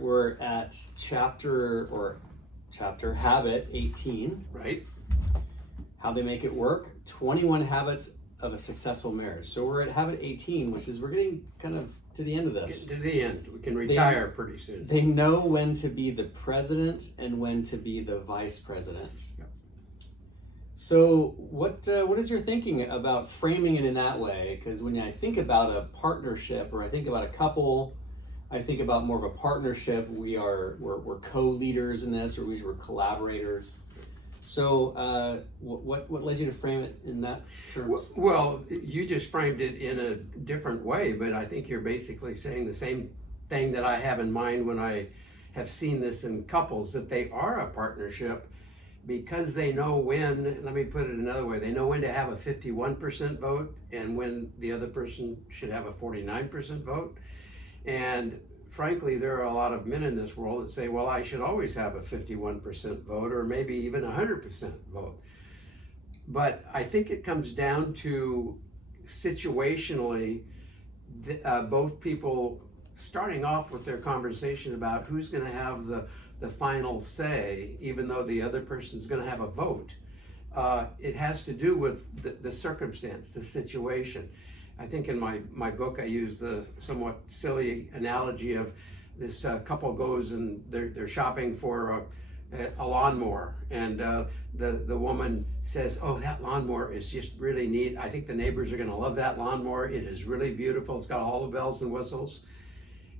we're at chapter habit 18. Right. How they make it work. 21 habits of a successful marriage. So we're at habit 18, which is we're getting kind of to the end of this. Get to the end. We can retire pretty soon. They know when to be the president and when to be the vice president. Yep. So what is your thinking about framing it in that way? Because when I think about a partnership or I think about a couple, I think about more of a partnership. We're co-leaders in this, or we're collaborators. So what led you to frame it in that terms? Well, you just framed it in a different way, but I think you're basically saying the same thing that I have in mind when I have seen this in couples, that they are a partnership because they know when, let me put it another way, they know when to have a 51% vote and when the other person should have a 49% vote. And frankly, there are a lot of men in this world that say, well, I should always have a 51% vote or maybe even 100% vote. But I think it comes down to situationally, both people starting off with their conversation about who's going to have the final say, even though the other person's going to have a vote. It has to do with the circumstance, the situation. I think in my book I use the somewhat silly analogy of this couple goes and they're shopping for a lawnmower, and the woman says, oh, that lawnmower is just really neat. I think the neighbors are going to love that lawnmower. It is really beautiful. It's got all the bells and whistles.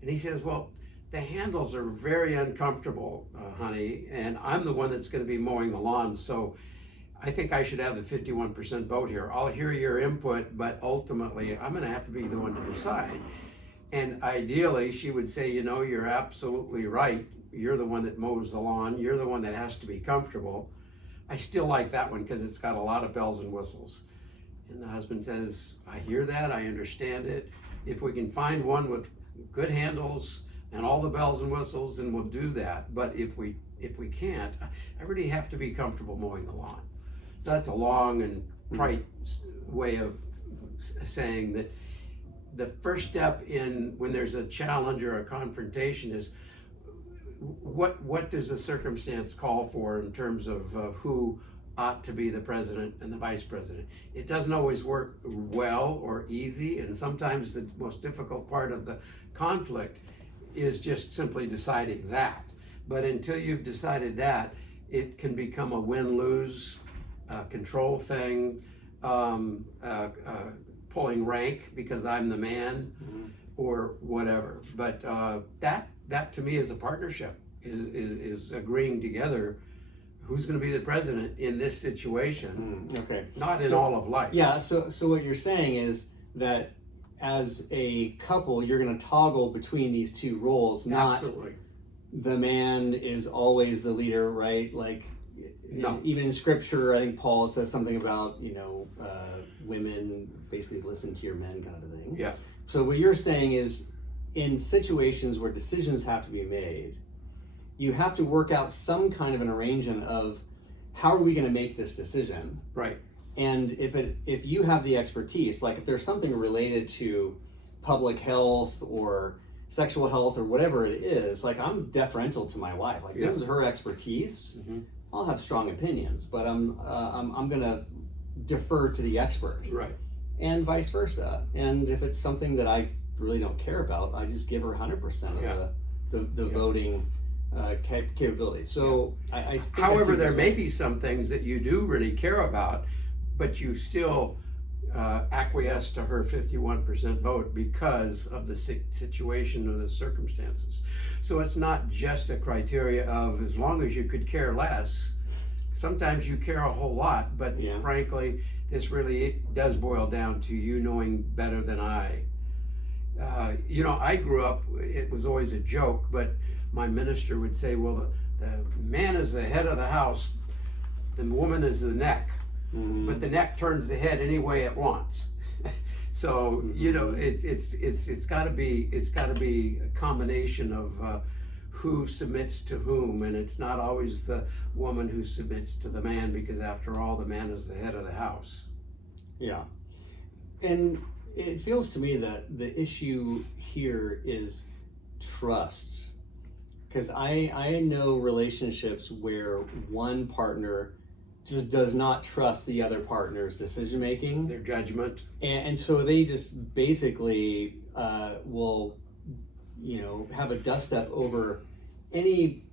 And he says, well, the handles are very uncomfortable, honey, and I'm the one that's going to be mowing the lawn, so I think I should have the 51% vote here. I'll hear your input, but ultimately I'm going to have to be the one to decide. And ideally, she would say, you know, you're absolutely right. You're the one that mows the lawn. You're the one that has to be comfortable. I still like that one because it's got a lot of bells and whistles. And the husband says, I hear that. I understand it. If we can find one with good handles and all the bells and whistles, then we'll do that. But if we can't, I really have to be comfortable mowing the lawn. So that's a long and trite way of saying that the first step in when there's a challenge or a confrontation is what does the circumstance call for in terms of who ought to be the president and the vice president. It doesn't always work well or easy, and sometimes the most difficult part of the conflict is just simply deciding that. But until you've decided that, it can become a win-lose control thing, pulling rank because I'm the man, or whatever. But that to me is a partnership, is agreeing together who's going to be the president in this situation. Okay. Not in all of life. Yeah, so what you're saying is that as a couple, you're going to toggle between these two roles, not Absolutely. the man is always the leader, right? Like, No. even in scripture, I think Paul says something about, women basically listen to your men kind of a thing. Yeah. So what you're saying is, in situations where decisions have to be made, you have to work out some kind of an arrangement of how are we going to make this decision? Right. And if you have the expertise, like if there's something related to public health or sexual health or whatever it is, like I'm deferential to my wife. Like this is her expertise. I'll have strong opinions, but I'm gonna defer to the expert. Right. And vice versa. And if it's something that I really don't care about, I just give her 100% of the voting capability. So I think However, there may be some things that you do really care about, but you still acquiesce to her 51% vote because of the situation or the circumstances. So it's not just a criteria of as long as you could care less. Sometimes you care a whole lot, but frankly, this really does boil down to you knowing better than I. I grew up, it was always a joke, but my minister would say, well, the man is the head of the house, the woman is the neck. But the neck turns the head any way it wants. So it's got to be a combination of who submits to whom, and it's not always the woman who submits to the man, because after all, the man is the head of the house. Yeah, and it feels to me that the issue here is trust. Because I know relationships where one partner just does not trust the other partner's decision making, Their judgment. and so they just basically will, have a dust up over any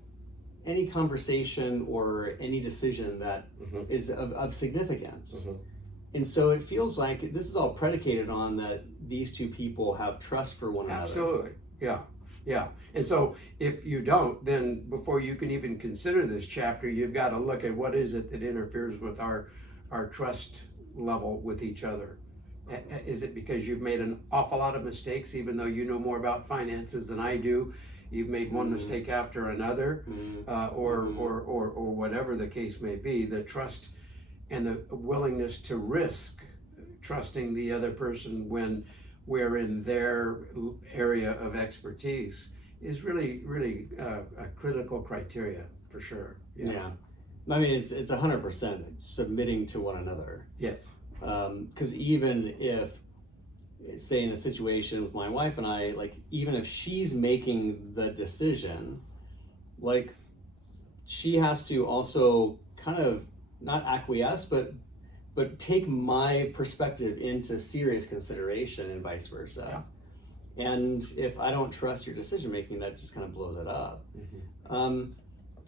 conversation or any decision that Mhm. is of significance. Mhm. And so it feels like this is all predicated on that these two people have trust for one another. Absolutely. Yeah. Yeah. And so if you don't, then before you can even consider this chapter, you've got to look at what is it that interferes with our trust level with each other. Is it because you've made an awful lot of mistakes, even though you know more about finances than I do? You've made one mistake after another, or whatever the case may be. The trust and the willingness to risk trusting the other person when we're in their area of expertise is really, really a critical criteria for sure. Yeah. I mean, it's 100% submitting to one another. Yes. Because even if, say, in a situation with my wife and I, like, even if she's making the decision, like, she has to also kind of not acquiesce, but take my perspective into serious consideration and vice versa. Yeah. And if I don't trust your decision making, that just kind of blows it up. Mm-hmm.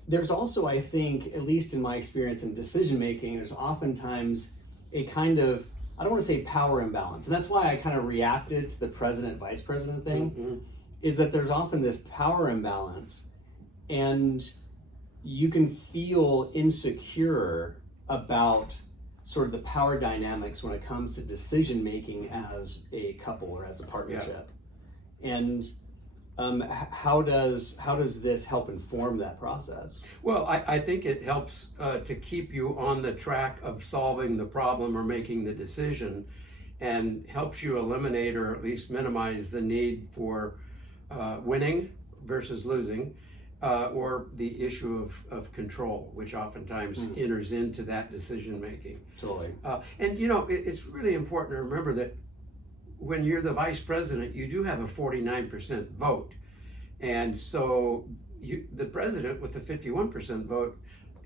There's also, I think, at least in my experience in decision making, there's oftentimes a kind of, I don't want to say power imbalance, and that's why I kind of reacted to the president vice president thing. Mm-hmm. Is that there's often this power imbalance, and you can feel insecure about sort of the power dynamics when it comes to decision making as a couple or as a partnership. And how does this help inform that process? Well, I think it helps to keep you on the track of solving the problem or making the decision, and helps you eliminate or at least minimize the need for winning versus losing, or the issue of control, which oftentimes enters into that decision making. Totally. And it's really important to remember that when you're the vice president, you do have a 49% vote. And so the president with the 51% vote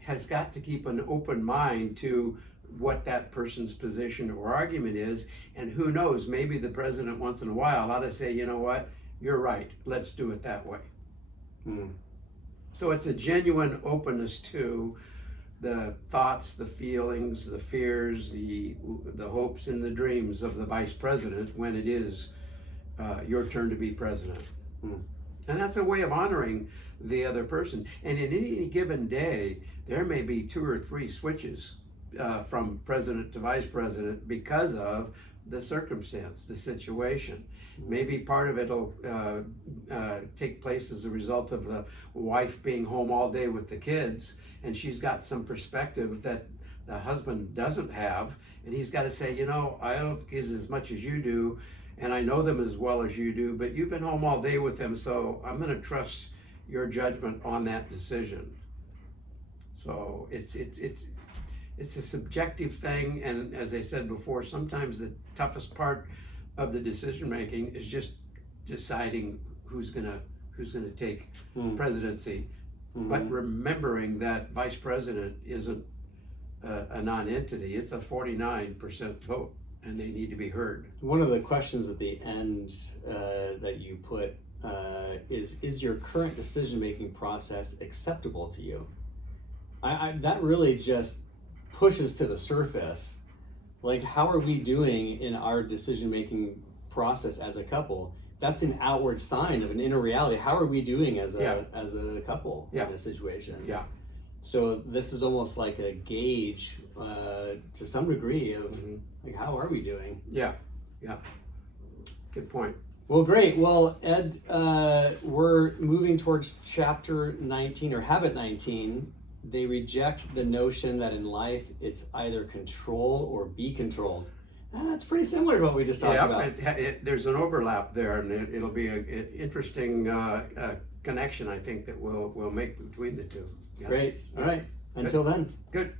has got to keep an open mind to what that person's position or argument is. And who knows, maybe the president once in a while ought to say, you know what, you're right, let's do it that way. So it's a genuine openness to the thoughts, the feelings, the fears, the hopes and the dreams of the vice president when it is your turn to be president. And that's a way of honoring the other person. And in any given day, there may be 2 or 3 switches from president to vice president because of the circumstance, the situation. Maybe part of it'll take place as a result of the wife being home all day with the kids, and she's got some perspective that the husband doesn't have, and he's got to say, I don't have kids as much as you do, and I know them as well as you do, but you've been home all day with them, so I'm going to trust your judgment on that decision. So it's a subjective thing, and as I said before, sometimes the toughest part of the decision making is just deciding who's gonna take presidency, but remembering that vice president isn't a non-entity. It's a 49% vote, and they need to be heard. One of the questions at the end that you put is your current decision making process acceptable to you? That really just pushes to the surface, like, how are we doing in our decision-making process as a couple? That's an outward sign of an inner reality. How are we doing as a couple in a situation? Yeah. So this is almost like a gauge to some degree of like, how are we doing? Yeah. Good point. Well, great. Well, Ed, we're moving towards chapter 19 or habit 19. They reject the notion that in life it's either control or be controlled. That's pretty similar to what we just talked about. There's an overlap there, and it'll be an interesting connection, I think, that we'll make between the two. Yeah. Great. All right. Until then. Good.